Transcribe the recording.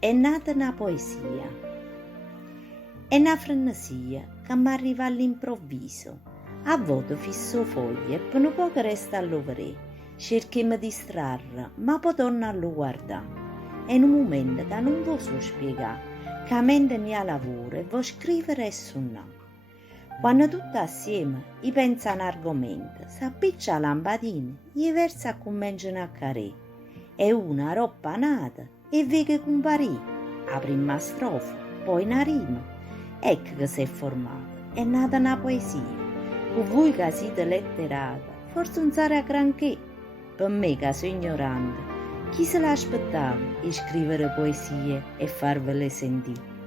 È nata una poesia. È una frenesia che mi arriva all'improvviso. A volte fisso foglie e per un poco resta all'overè. Cerchi di distrarre, ma poi torno a lo guardare. È un momento che non posso spiegare, che la mente mia lavora e vuoi scrivere e suonare. Quando tutti assieme io penso a un argomento, si appiccia la lampadina e i versi cominciano a carere. È una roba nata e vede comparì. La prima strofa, poi una rima. Ecco che si è formata, è nata una poesia. Per voi che siete letterata, forse non sarà granché. Per me che sono ignorante, chi se l'aspettava di scrivere poesie e farvele sentire?